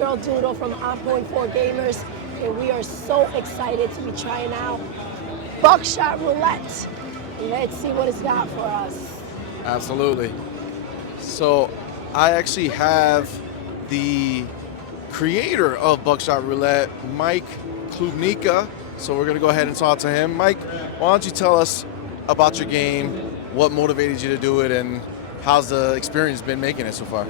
girl Doodle from On.4 Gamers, and we are so excited to be trying out Buckshot Roulette. Let's see what it's got for us. Absolutely. So I actually have the creator of Buckshot Roulette, Mike Klubnika. So we're going to go ahead and talk to him. Mike, why don't you tell us about your game, what motivated you to do it, and how's the experience been making it so far?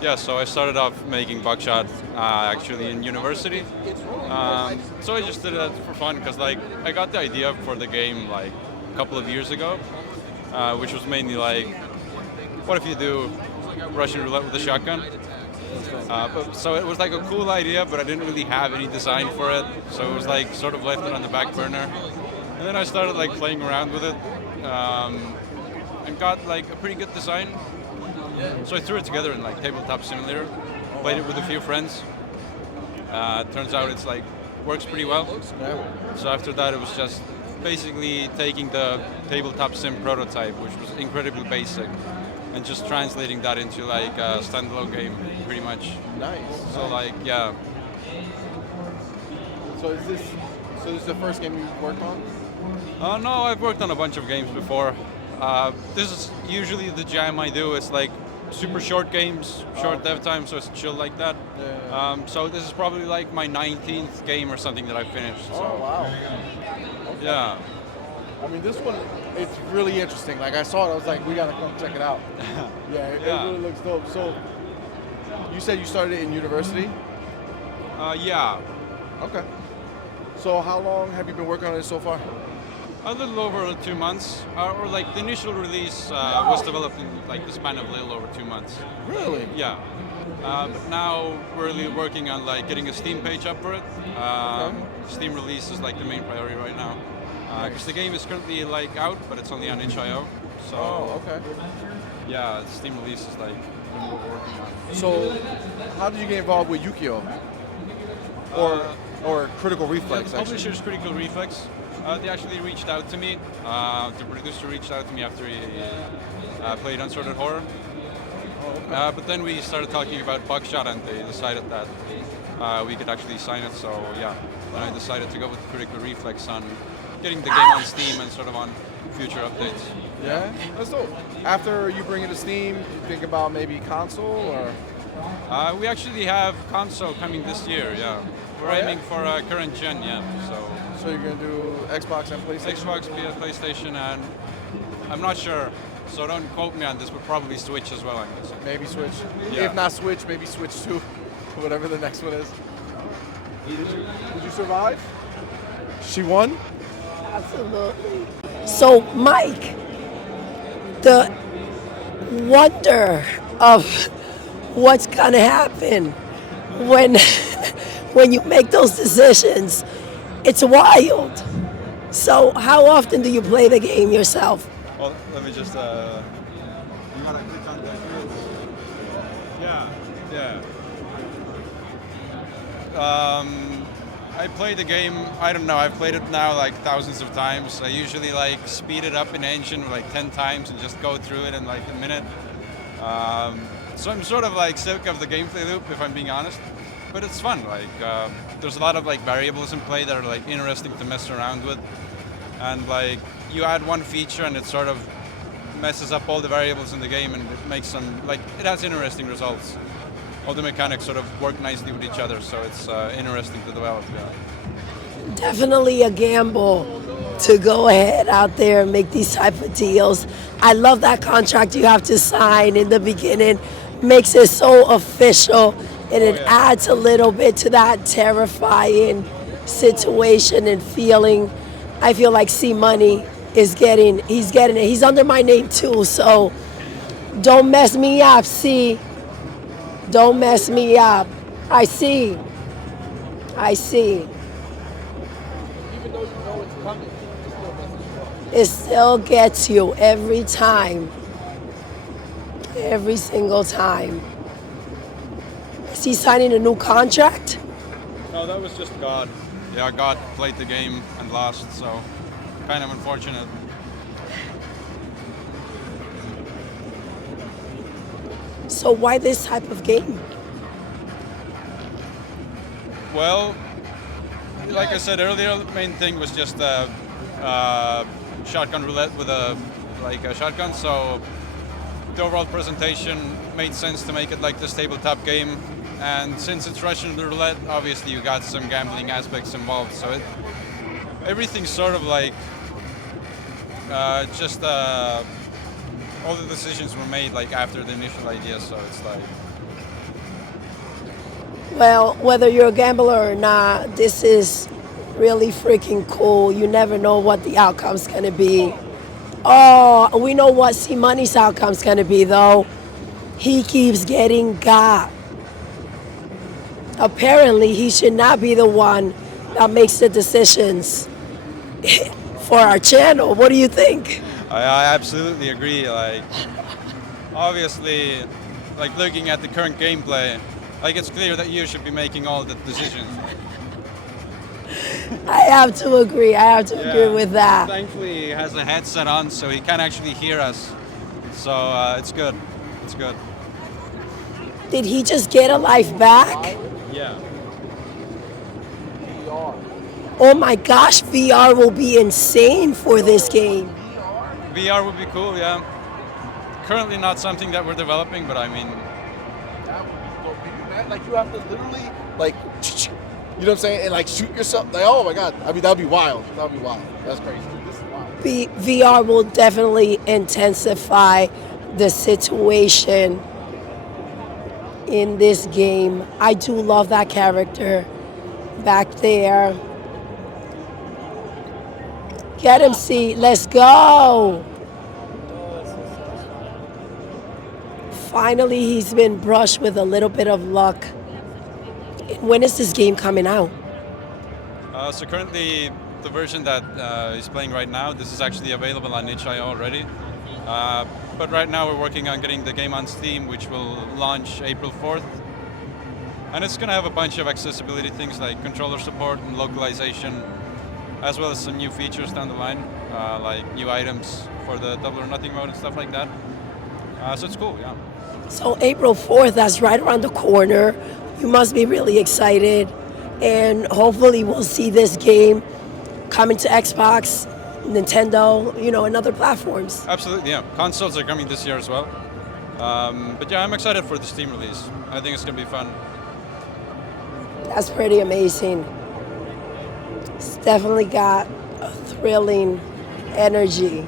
Yeah, so I started off making Buckshot actually in university. So I just did it for fun because I got the idea for the game like a couple of years ago, which was mainly like, what if you do Russian roulette with a shotgun? So it was like a cool idea, but I didn't really have any design for it. So it was like sort of left it on the back burner. And then I started like playing around with it and got like a pretty good design. So I threw it together in like Tabletop Simulator, played it with a few friends. Turns out it's like works pretty well. So after that it was just basically taking the Tabletop Sim prototype, which was incredibly basic, and just translating that into like a standalone game, pretty much. Nice. So like, yeah. So is this the first game you've worked on? No, I've worked on a bunch of games before. This is usually the jam I do. It's like super short games, short dev time, so it's chill like that. So this is probably like my 19th game or something that I've finished. So. Oh, wow. Okay. Yeah. I mean, this one, it's really interesting. Like, I saw it, I was like, we gotta come check it out. It really looks dope. So, you said you started it in university? Yeah. Okay. So, how long have you been working on it so far? A little over 2 months, or like the initial release was developed in like the span of a little over 2 months. Really? Yeah. But now we're really working on like getting a Steam page up for it. Steam release is like the main priority right now. Because the game is currently like out, but it's only on itch.io. So. Oh, okay. Yeah, Steam release is like what we're working on. So, how did you get involved with Yu-Gi-Oh? Or Critical Reflex? The publisher's Critical Reflex. They actually reached out to me. The producer reached out to me after he played Unsorted Horror. Oh, okay. But then we started talking about Buckshot, and they decided that we could actually sign it. So yeah, then I decided to go with Critical Reflex on getting the game on Steam and sort of on future updates. Yeah, that's dope. After you bring it to Steam, you think about maybe console or? We actually have console coming this year. Yeah, we're aiming for current gen. Yeah, So you're gonna do Xbox and PlayStation? Xbox, PlayStation, and I'm not sure. So don't quote me on this, but probably Switch as well, I guess. Maybe Switch. Yeah. If not Switch, maybe Switch 2, whatever the next one is. Did you survive? She won? Absolutely. So, Mike, the wonder of what's gonna happen when you make those decisions, it's wild. So, how often do you play the game yourself? Well, let me just. You gotta click on that. Yeah. I play the game. I don't know. I've played it now like thousands of times. I usually like speed it up in engine like 10 times and just go through it in like a minute. So I'm sort of like sick of the gameplay loop, if I'm being honest. But it's fun. Like there's a lot of like variables in play that are like interesting to mess around with, and like you add one feature and it sort of messes up all the variables in the game, and it makes some like it has interesting results. All the mechanics sort of work nicely with each other, so it's interesting to develop. Yeah. Definitely a gamble to go ahead out there and make these type of deals. I love that contract you have to sign in the beginning. Makes it so official, and it adds a little bit to that terrifying situation and feeling. I feel like CMoney is getting it. He's under my name too, so don't mess me up, C. Don't mess me up. I see. Even though you know it's coming, it still gets you every time. Every single time. Is he signing a new contract? No, that was just God. Yeah, God played the game and lost, so kind of unfortunate. So why this type of game? Well, like I said earlier, the main thing was just shotgun roulette with a shotgun. So the overall presentation made sense to make it like this tabletop game. And since it's Russian roulette, obviously you got some gambling aspects involved. So everything's sort of like just all the decisions were made like after the initial idea. So it's like. Well, whether you're a gambler or not, this is really freaking cool. You never know what the outcome's gonna be. Oh, we know what CMoney's outcome's gonna be though. He keeps getting got. Apparently, he should not be the one that makes the decisions for our channel. What do you think? I absolutely agree. Like, obviously, like looking at the current gameplay, like it's clear that you should be making all the decisions. I have to agree. I have to agree with that. Thankfully, he has a headset on, so he can actually hear us. So it's good. It's good. Did he just get a life back? Yeah. Oh my gosh, VR will be insane for this game. VR would be cool, yeah. Currently not something that we're developing, but I mean... Like you have to literally, like, you know what I'm saying? And like shoot yourself. Like, oh my God. I mean, that would be wild. That would be wild. That's crazy. This is wild. VR will definitely intensify the situation in this game. I do love that character back there. Get him, C. Let's go. Finally, he's been brushed with a little bit of luck. When is this game coming out? So currently, the version that is playing right now, this is actually available on itch.io already. But right now we're working on getting the game on Steam, which will launch April 4th. And it's going to have a bunch of accessibility things like controller support and localization, as well as some new features down the line, like new items for the double or nothing mode and stuff like that. So it's cool, yeah. So April 4th, that's right around the corner. You must be really excited. And hopefully we'll see this game coming to Xbox, Nintendo, and other platforms. Absolutely, yeah. Consoles are coming this year as well. But yeah, I'm excited for the Steam release. I think it's going to be fun. That's pretty amazing. It's definitely got a thrilling energy.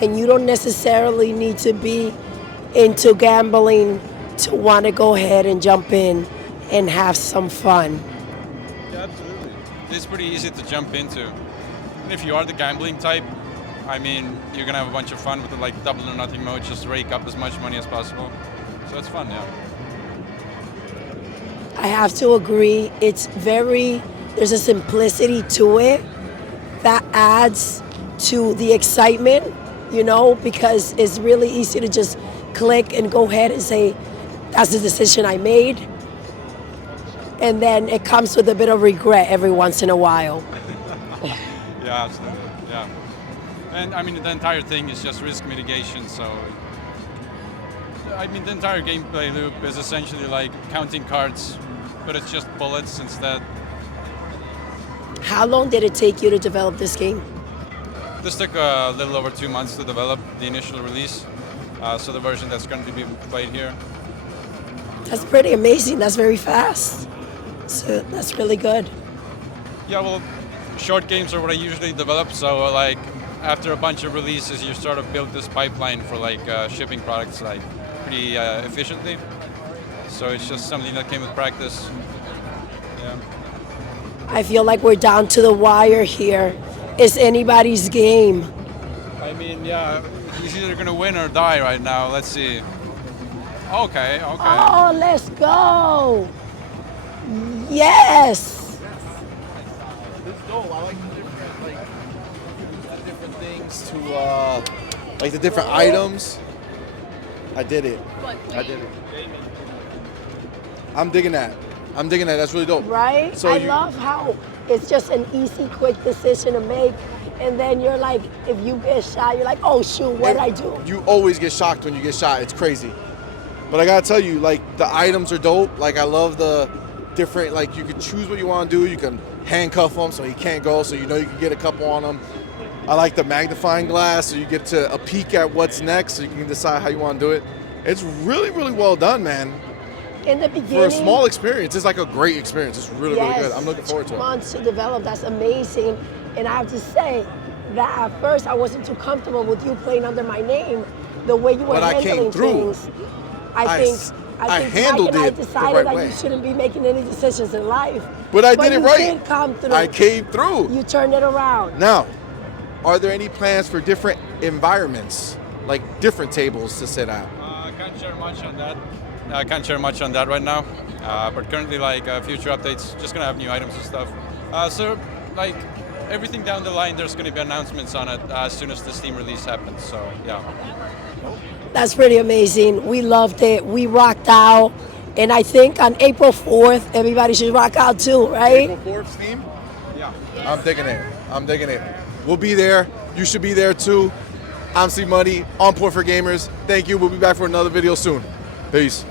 And you don't necessarily need to be into gambling to want to go ahead and jump in and have some fun. Yeah, absolutely. It's pretty easy to jump into. And if you are the gambling type, I mean, you're going to have a bunch of fun with the like double or nothing mode, just rake up as much money as possible. So it's fun, yeah. I have to agree. There's a simplicity to it that adds to the excitement, because it's really easy to just click and go ahead and say, that's the decision I made. And then it comes with a bit of regret every once in a while. Yeah, absolutely, yeah. And I mean, the entire thing is just risk mitigation, so... I mean, the entire gameplay loop is essentially like counting cards, but it's just bullets instead. How long did it take you to develop this game? This took a little over 2 months to develop the initial release, so the version that's going to be played here. That's pretty amazing. That's very fast. So that's really good. Yeah, well, short games are what I usually develop, so like after a bunch of releases, you sort of build this pipeline for like shipping products like pretty efficiently. So it's just something that came with practice. Yeah. I feel like we're down to the wire here. It's anybody's game. I mean, yeah, he's either gonna win or die right now. Let's see. Okay. Oh, let's go. Yes. It's dope. I like the different things to like the different items. I did it. I'm digging that. That's really dope. Right? So I love how it's just an easy, quick decision to make. And then you're like, if you get shot, you're like, oh shoot, what did I do? You always get shocked when you get shot. It's crazy. But I gotta tell you, like, the items are dope. Like, I love the different, like, you can choose what you want to do. You can handcuff them so he can't go, so you know you can get a couple on him. I like the magnifying glass, so you get to a peek at what's next, so you can decide how you want to do it. It's really, really well done, man. In the beginning, For a small experience, it's like a great experience. It's really, yes, really good. I'm looking forward to it. months to develop. That's amazing. And I have to say that at first I wasn't too comfortable with you playing under my name, the way you were But I handling came through. things. I think handled Mike and I it the decided right that way. you shouldn't be making any decisions in life. But I did it right. You did come through. I came through. You turned it around. Now, are there any plans for different environments, like different tables to sit at? I can't share much on that. I can't share much on that right now. But currently, like future updates, just gonna have new items and stuff. So, like everything down the line, there's gonna be announcements on it as soon as the Steam release happens. So, yeah. That's pretty amazing. We loved it. We rocked out. And I think on April 4th, everybody should rock out too, right? April 4th, Steam? Yeah. I'm digging it. I'm digging it. We'll be there. You should be there too. I'm CMoney, on point for gamers. Thank you. We'll be back for another video soon. Peace.